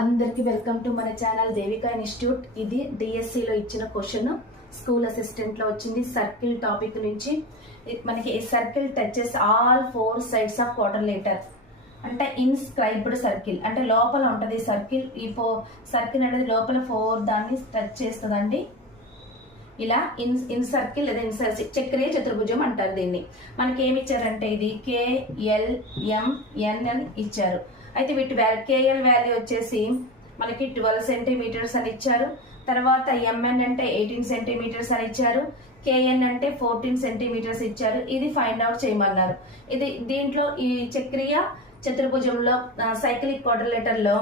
అందరికి welcome to మన channel Devika institute. ఇది డిఎస్సిలో ఇచ్చిన క్వశ్చన్, స్కూల్ అసిస్టెంట్లో వచ్చింది. సర్కిల్ టాపిక్ నుంచి మనకి ఈ circle touches all 4 sides of quadrilateral. అంటే ఇన్స్క్రైబ్డ్ సర్కిల్ అంటే లోపల ఉంటుంది సర్కిల్. ఈ సర్కిల్ అనేది లోపల 4 దాన్ని టచ్ చేస్తుందండి. ఇలా ఇన్ సర్కిల్ లేదా చక్రీయ చతుర్భుజం అంటారు దీన్ని. మనకి ఏమి ఇచ్చారంటే ఇది KLMN అని ఇచ్చారు. అయితే వీటి KL వాల్యూ వచ్చేసి మనకి 12 సెంటీమీటర్స్ అని ఇచ్చారు. తర్వాత MN అంటే 18 సెంటీమీటర్స్ అని ఇచ్చారు. KN అంటే 14 సెంటీమీటర్స్ ఇచ్చారు. ఇది ఫైండ్ అవుట్ చేయమన్నారు. దీంట్లో ఈ చక్రీయ చతుర్భుజంలో సైక్లిక్ క్వాడ్రిలేటర్ లో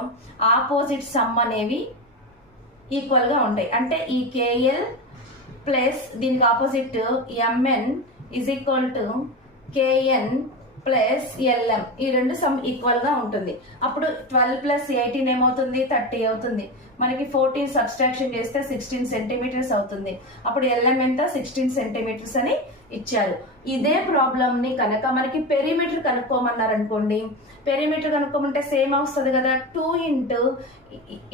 ఆపోజిట్ సమ్ అనేవి ఈక్వల్ గా ఉంటాయి. అంటే ఈ KL ప్లస్ దీనికి opposite MN is equal to KN plus LM, ఈ రెండు సమ్ ఈక్వల్ గా ఉంటుంది. అప్పుడు 12 ప్లస్ 18 ఏమవుతుంది? 30 అవుతుంది. మనకి 14 సబ్స్ట్రాక్షన్ చేస్తే 16 సెంటీమీటర్స్ అవుతుంది. అప్పుడు LM ఎంత? 16 సెంటీమీటర్స్ అని ఇచ్చారు. ఇదే ప్రాబ్లమ్ ని కనుక మనకి పెరిమీటర్ కనుక్కోమన్నారు అనుకోండి, పెరిమీటర్ కనుక్కోమంటే సేమ్ వస్తుంది కదా, 2 ఇంటూ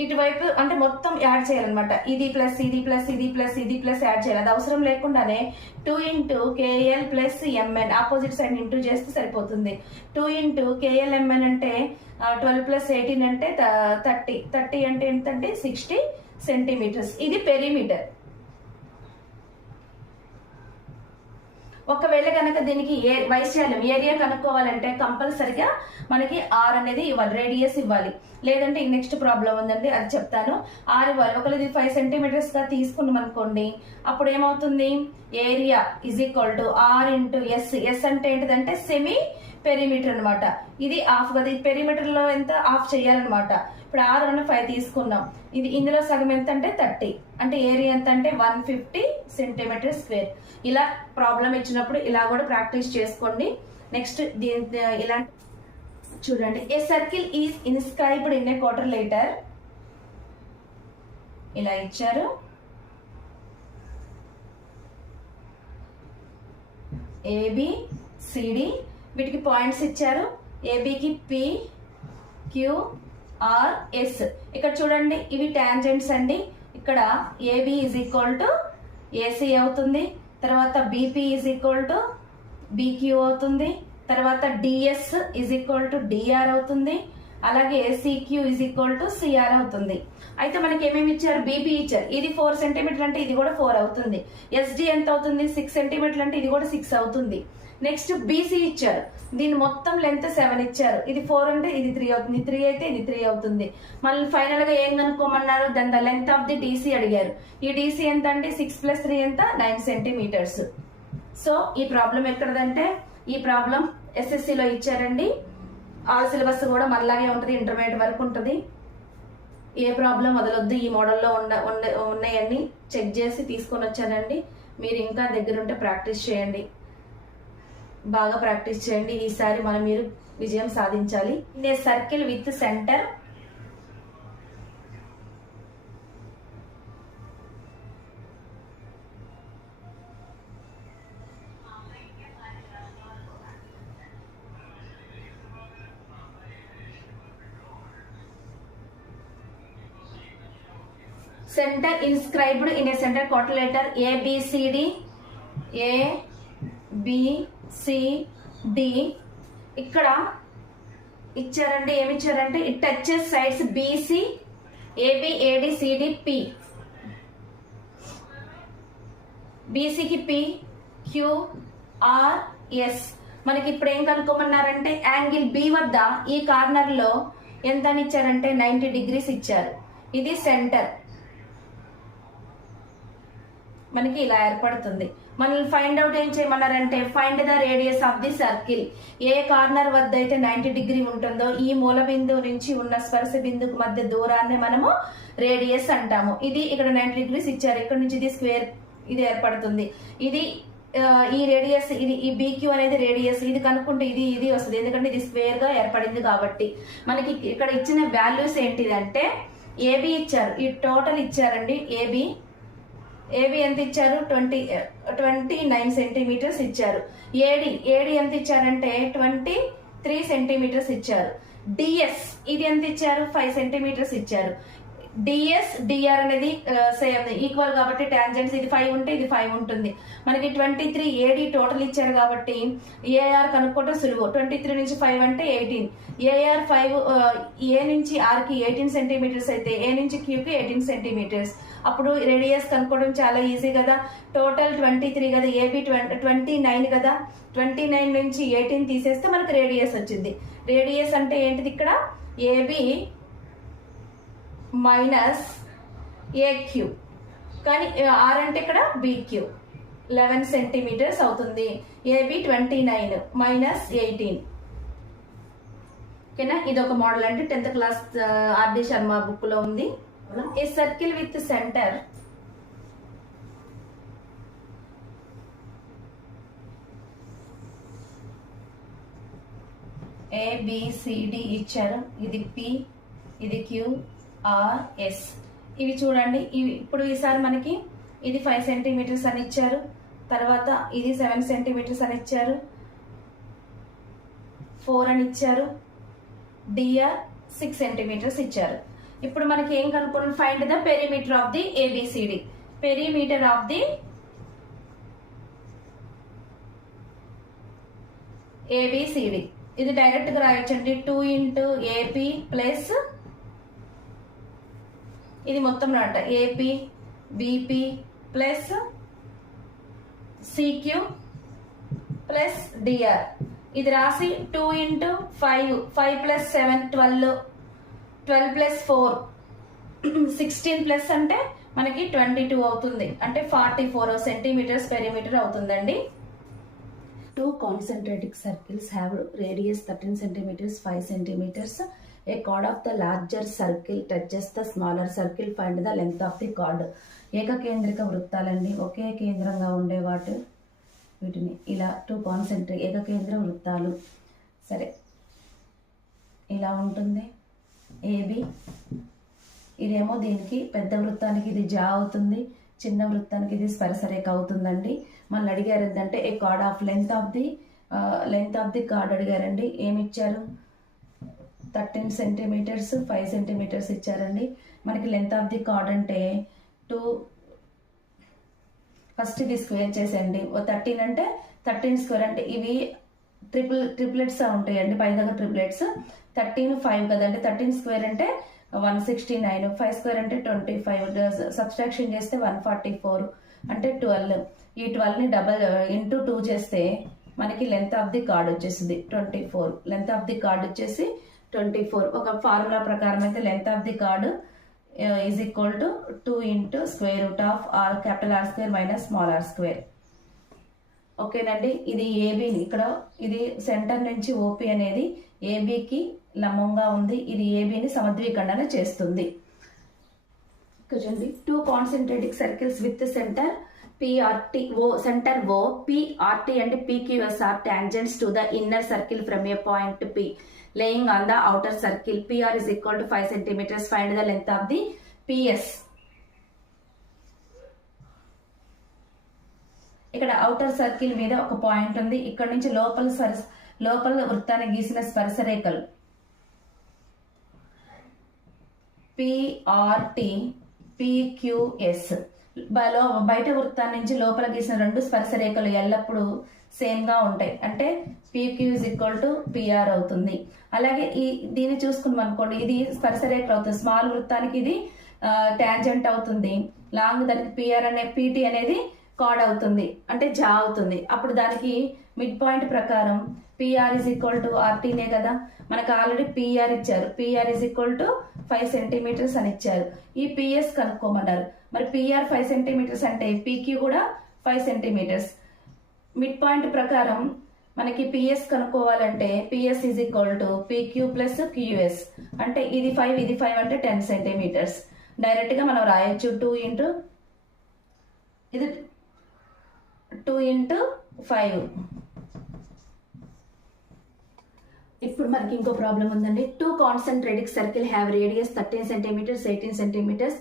ఇటువైపు అంటే మొత్తం యాడ్ చేయాలన్నమాట. ఇది ప్లస్ ఇది ప్లస్ ఇది ప్లస్ ఇది ప్లస్ యాడ్ చేయాలి. అది అవసరం లేకుండానే 2 into KL plus MN opposite side into చేస్తే సరిపోతుంది. 2 ఇంటూ KL MN అంటే 12 ప్లస్ 18 అంటే 30 అంటే ఎంతంటే 60 సెంటీమీటర్స్. ఇది పెరిమీటర్. ఒకవేళ కనుక దీనికి వైశాల్యం ఏరియా కనుక్కోవాలంటే కంపల్సరిగా మనకి R అనేది ఇవ్వాలి, రేడియస్ ఇవ్వాలి. లేదంటే నెక్స్ట్ ప్రాబ్లం ఉందండి, అది చెప్తాను. R ఇవ్వాలి. ఒకవేళ ఇది 5 సెంటీమీటర్స్ గా తీసుకున్నాం అనుకోండి, అప్పుడు ఏమవుతుంది? Area is equal to R into S. S అంటే ఏంటిదంటే సెమీ పెరిమీటర్ అనమాట. ఇది హాఫ్ కదా, ఇది పెరిమీటర్ లో ఎంత హాఫ్ చేయాలన్నమాట. ఇప్పుడు R అన్న 5 తీసుకున్నాం. ఇది ఇందులో సగం ఎంత అంటే 30. అంటే ఏరియా ఎంత అంటే 150 సెంటీమీటర్ స్క్వేర్. ఇలా ప్రాబ్లం ఇచ్చినప్పుడు ఇలా కూడా ప్రాక్టీస్ చేసుకోండి. నెక్స్ట్ ఇలా చూడండి. A circle is inscribed in a quadrilateral. ఇలా ఇచ్చారు. ABCD వీటికి పాయింట్స్ ఇచ్చారు. ఏబికి PQRS. ఇక్కడ చూడండి, ఇవి టాంజెంట్స్ అండి. ఇక్కడ AB is equal to AC అవుతుంది. తర్వాత BP is equal to BQ అవుతుంది. తర్వాత DS is equal to DR అవుతుంది. అలాగే CQ is equal to CR అవుతుంది. అయితే మనకి ఏమేమి ఇచ్చారు? BP ఇచ్చారు. ఇది 4 సెంటీమీటర్ అంటే ఇది కూడా 4 అవుతుంది. SD ఎంత అవుతుంది? 6 సెంటీమీటర్ అంటే ఇది కూడా 6 అవుతుంది. నెక్స్ట్ BC ఇచ్చారు. దీని మొత్తం లెంత్ 7 ఇచ్చారు. ఇది 4 అంటే ఇది 3 అవుతుంది. 3 అయితే ఇది 3 అవుతుంది. మళ్ళీ ఫైనల్ గా ఏం కనుక్కోమన్నారు? దాని the length of the DC అడిగారు. ఈ DC ఎంత అంటే 6 ప్లస్ 3 ఎంత? 9 సెంటీమీటర్స్. సో ఈ ప్రాబ్లం ఎక్కడదంటే ఈ ప్రాబ్లం SSC లో ఇచ్చారండి. ఆల్ సిలబస్ కూడా మనలాగే ఉంటుంది, ఇంటర్మీడియట్ వరకు ఉంటుంది. ఏ ప్రాబ్లం వదలొద్దు. ఈ మోడల్లో ఉన్నాయన్నీ చెక్ చేసి తీసుకొని వచ్చానండి. మీరు ఇంకా దగ్గరుంటే ప్రాక్టీస్ చేయండి, బాగా ప్రాక్టీస్ చేయండి. ఈసారి మీరు విజయం సాధించాలి. A circle with centre. Center inscribed in a center quadrilateral ABCD. ABCD ఇక్కడ ఇచ్చారండి. ఏమి ఇచ్చారంటే it touches sides BC AB AD CD P. BC కి PQRS. మనకి ఇప్పుడు ఏం కనుక్కోమన్నారంటే యాంగిల్ B వద్ద ఈ కార్నర్ లో ఎంత అని ఇచ్చారంటే 90 డిగ్రీస్ ఇచ్చారు. ఇది సెంటర్. మనకి ఇలా ఏర్పడుతుంది. మనల్ని ఫైండ్ అవుట్ ఏం చేయమన్నారంటే find the radius of the circle. ఏ కార్నర్ వద్ద అయితే 90 డిగ్రీ ఉంటుందో ఈ మూల బిందువు నుంచి ఉన్న స్పర్శ బిందువుకు మధ్య దూరాన్ని మనము రేడియస్ అంటాము. ఇది ఇక్కడ 90 డిగ్రీస్ ఇచ్చారు. ఇక్కడ నుంచి ఇది స్క్వేర్ ఇది ఏర్పడుతుంది. ఇది ఈ రేడియస్, ఇది ఈ BQ అనేది రేడియస్. ఇది కనుక్కుంటే ఇది వస్తుంది, ఎందుకంటే ఇది స్క్వేర్ గా ఏర్పడింది కాబట్టి. మనకి ఇక్కడ ఇచ్చిన వాల్యూస్ ఏంటిదంటే AB ఇచ్చారు, ఈ టోటల్ ఇచ్చారండి. AB ఎంత ఇచ్చారు? 29 సెంటీమీటర్స్ ఇచ్చారు. AD ఎంత ఇచ్చారంటే 23 సెంటీమీటర్స్ ఇచ్చారు. డిఎస్ ఇది ఎంత ఇచ్చారు, 5 సెంటీమీటర్స్ ఇచ్చారు. డిఎస్ డిఆర్ అనేది సేమ్ ఈక్వల్ కాబట్టి టాంజెంట్స్ ఇది 5 ఉంటే ఇది 5 ఉంటుంది. మనకి 23 ఏడి టోటల్ ఇచ్చారు కాబట్టి ఏఆర్ కనుక్కోవటం సులువు. 23 నుంచి 5 అంటే 18. ఏఆర్ 5 ఏ నుంచి ఆర్ కి 18 సెంటీమీటర్స్ అయితే ఏ నుంచి క్యూ కి 18 సెంటీమీటర్స్. అప్పుడు రేడియస్ కనుక్కోవడం చాలా ఈజీ కదా. టోటల్ 23 కదా, ఏబి 29 కదా. 29 నుంచి 18 తీసేస్తే మనకు రేడియస్ వచ్చింది. రేడియస్ అంటే ఏంటిది ఇక్కడ, ఏబి మైనస్ ఏక్యూ, కానీ ఆర్ అంటే ఇక్కడ బీక్యూ 11 సెంటీమీటర్స్ అవుతుంది. AB 29 minus 18. ఓకేనా, ఇది ఒక మోడల్ అండి. 10th class RD Sharma book లో ఉంది. ఏ సర్కిల్ విత్ సెంటర్ ఏబిసిడి ఇచ్చారు. ఇది పి, ఇది క్యూ, ఆర్, ఎస్. ఇవి చూడండి, ఇవి ఇప్పుడు ఈసారి మనకి ఇది 5 సెంటీమీటర్స్ అని ఇచ్చారు, తర్వాత ఇది 7 సెంటీమీటర్స్ అని ఇచ్చారు, 4 అని ఇచ్చారు, డిఆర్ 6 సెంటీమీటర్స్ ఇచ్చారు. ఇప్పుడు మనకి ఏం కనుక్కోండి, find the perimeter of the ABCD. Perimeter of the ABCD ఇది డైరెక్ట్ గా రాయొచ్చండి. 2 ఇంటూ ఏపీ ప్లస్ ఇది మొత్తం రాట AP BP plus CQ plus DR. ఇది రాసి 2 ఇంటూ 5, 5 ప్లస్ 7 12, 12 ప్లస్ 4 16 ప్లస్ అంటే మనకి 22 అవుతుంది. అంటే 44 సెంటీమీటర్స్ పెరిమీటర్ అవుతుందండి. 2 concentric circles have radius 13 centimeters, 5 centimeters. A chord of the larger circle touches the smaller circle. Find the length of the chord. ఏకకేంద్రిక వృత్తాలండి, ఒకే కేంద్రంగా ఉండే వీటిని ఇలా 2 కాన్సెంట్రిక్ ఏకకేంద్ర వృత్తాలు. సరే, ఇలా ఉంటుంది ఏబి. ఇదేమో దీనికి పెద్ద వృత్తానికి ఇది జా అవుతుంది, చిన్న వృత్తానికి ఇది స్పర్శరేఖ అవుతుందండి. మళ్ళీ అడిగారు ఏంటంటే a chord of length of the chord అడిగారండి. ఏమి ఇచ్చారు, 13 సెంటీమీటర్స్, 5 సెంటీమీటర్స్ ఇచ్చారండి. మనకి లెంత్ ఆఫ్ ది కార్డ్ అంటే 2, ఫస్ట్ ఇది స్క్వేర్ చేసేయండి. 13 అంటే 13 స్క్వేర్ అంటే ఇవి ట్రిప్లెట్స్ ఉంటాయండి, పై దగ్గర ట్రిప్లెట్స్. 13 5 కదండి, 13 స్క్వేర్ అంటే 169, 5 స్క్వేర్ అంటే 25, సబ్స్ట్రాక్షన్ చేస్తే 144 అంటే 12. ఈ 12ని డబల్ ఇంటూ 2 చేస్తే మనకి లెంత్ ఆఫ్ ది కార్డ్ వచ్చేసింది 24. లెంత్ ఆఫ్ ది కార్డ్ వచ్చేసి 24. ఒక ఫార్ములా ప్రకారం అయితే length of the chord is equal to 2 into square root of R capital R square minus small R square. ఓకేనండి, ఇది ఏబిని ఇక్కడ ఇది సెంటర్ నుంచి ఓపీ అనేది ఏబికి లంబంగా ఉంది. ఇది ఏబిని సమద్విఖండన చేస్తుంది. చూడండి, 2 concentric circles with centre PRT O, centre O, PRT అంటే PQSR tangents to the inner circle from a point P laying on the outer circle. PR is equal to 5 centimeters. Find the length of the PS. ఇక్కడ outer circle మీద ఒక point ఉంది. ఇక్కడ నుంచి లోపల వృత్తాన్ని గీసిన స్పర్శరేఖలు పిఆర్టీ పిక్యూఎస్. బయట వృత్తాన్ని నుంచి లోపల గీసిన 2 స్పర్శరేఖలు ఎల్లప్పుడూ సేమ్ గా ఉంటాయి. అంటే PQ is equal to PR అవుతుంది. అలాగే దీన్ని చూసుకున్నాం అనుకోండి, ఇది స్పర్శరేఖ అవుతుంది. స్మాల్ వృత్తానికి ఇది టాంజెంట్ అవుతుంది, లాంగ్ దానికి PR అనే PT అనేది కార్డ్ అవుతుంది, అంటే జా అవుతుంది. అప్పుడు దానికి మిడ్ పాయింట్ ప్రకారం PR is equal to RTనే కదా. మనకు ఆల్రెడీ PR ఇచ్చారు, PR is equal to 5 centimetres అని ఇచ్చారు. ఈ PS కనుక్కోమన్నారు. మరి PR 5 సెంటీమీటర్స్ అంటే PQ కూడా 5 సెంటీమీటర్స్. మిడ్ పాయింట్ ప్రకారం మనకి PS కనుక్కోవాలంటే PS is equal to PQ plus QS. అంటే ఇది 5 ఇది 5 అంటే 10 సెంటీమీటర్స్. డైరెక్ట్ గా మనం రాయొచ్చు 2 ఇంటూ 5. ఇప్పుడు మనకి ఇంకో ప్రాబ్లం ఉందండి. 2 concentric circle have radius 13 centimetres, 18 centimetres.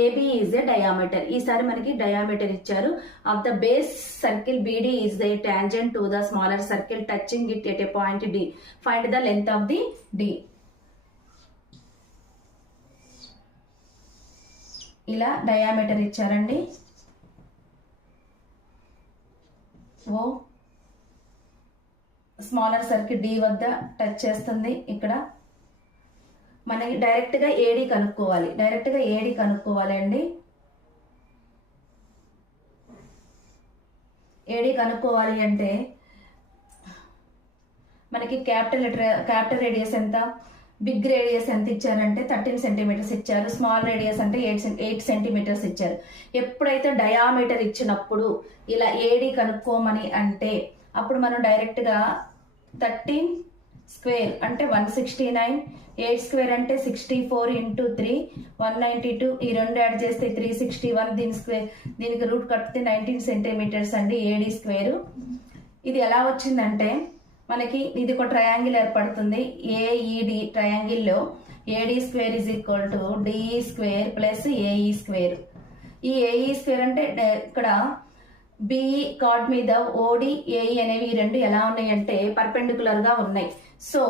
AB is a diameter. ఈసారి మనకి డయామీటర్ ఇచ్చారు. Of the base circle BD is the tangent to the smaller circle touching it at a point D. Find the length of the D. ఇలా diameter ఇచ్చారండి. O smaller circle D వద్ద touch చేస్తుంది. ఇక్కడ మనకి డైరెక్ట్గా AD కనుక్కోవాలి అండి. AD కనుక్కోవాలి అంటే మనకి క్యాపిటల్ రేడియస్ ఎంత, బిగ్ రేడియస్ ఎంత ఇచ్చారంటే 13 సెంటీమీటర్స్ ఇచ్చారు. స్మాల్ రేడియస్ అంటే 8 సెంటీమీటర్స్ ఇచ్చారు. ఎప్పుడైతే డయామీటర్ ఇచ్చినప్పుడు ఇలా ఏడి కనుక్కోమని అంటే అప్పుడు మనం డైరెక్ట్గా 13 స్క్వేర్ అంటే 169, 8 స్క్వేర్ అంటే 64 ఇంటూ 3 192, ఈ రెండు యాడ్ చేస్తే 361, దీనికి రూట్ కట్టితే 19 సెంటీమీటర్స్ అండి ఏడి స్క్వేర్. ఇది ఎలా వచ్చిందంటే మనకి ఇది ఒక ట్రయాంగిల్ ఏర్పడుతుంది. ఏఈడి ట్రయాంగిల్లో AD square is equal to DE square plus AE square. ఈ ఏఈ స్క్వేర్ అంటే ఇక్కడ బిఈ కార్డ్ మీద ఓడి ఏఈ అనేవి ఈ రెండు ఎలా ఉన్నాయి అంటే పర్పెండికులర్ గా ఉన్నాయి. సో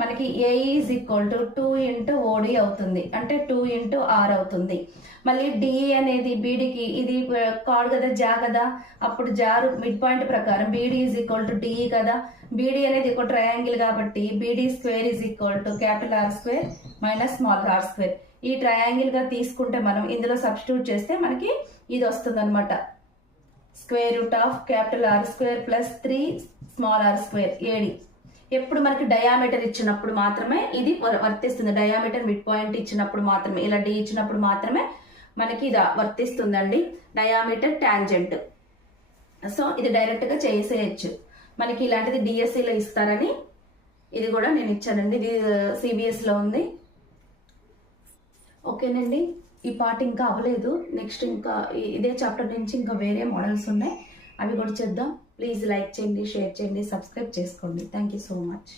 మనకి AE is equal to 2 into OD అవుతుంది, అంటే 2 ఇంటూ ఆర్ అవుతుంది. మళ్ళీ డిఈ అనేది బీడీకి ఇది కార్డ్ కదా, జా కదా, అప్పుడు జారు మిడ్ పాయింట్ ప్రకారం BD is equal to DE కదా. బీడీ అనేది ఒక ట్రయాంగిల్ కాబట్టి BD square is equal to capital R square minus small R square. ఈ ట్రయాంగిల్ గా తీసుకుంటే మనం ఇందులో సబ్స్టిట్యూట్ చేస్తే మనకి ఇది వస్తుంది అనమాట. Square root of capital R square plus 3 small R square AD. ఎప్పుడు మనకి డయామీటర్ ఇచ్చినప్పుడు మాత్రమే ఇది వర్తిస్తుంది. డయామీటర్ మిడ్ పాయింట్ ఇచ్చినప్పుడు మాత్రమే, ఇలా డి ఇచ్చినప్పుడు మాత్రమే మనకి ఇది వర్తిస్తుందండి. Diameter tangent. సో ఇది డైరెక్ట్ గా చేసేయచ్చు. మనకి ఇలాంటిది డిఎస్సిలో ఇస్తారని ఇది కూడా నేను ఇచ్చానండి. ఇది సిబిఎస్ లో ఉంది. ఓకేనండి, ఈ పార్ట్ ఇంకా అవ్వలేదు. నెక్స్ట్ ఇంకా ఇదే చాప్టర్ నుంచి ఇంకా వేరే మోడల్స్ ఉన్నాయి, అవి కూడా చేద్దాం. ప్లీజ్ లైక్ చేయండి, షేర్ చేయండి, సబ్స్క్రైబ్ చేసుకోండి. Thank you so much.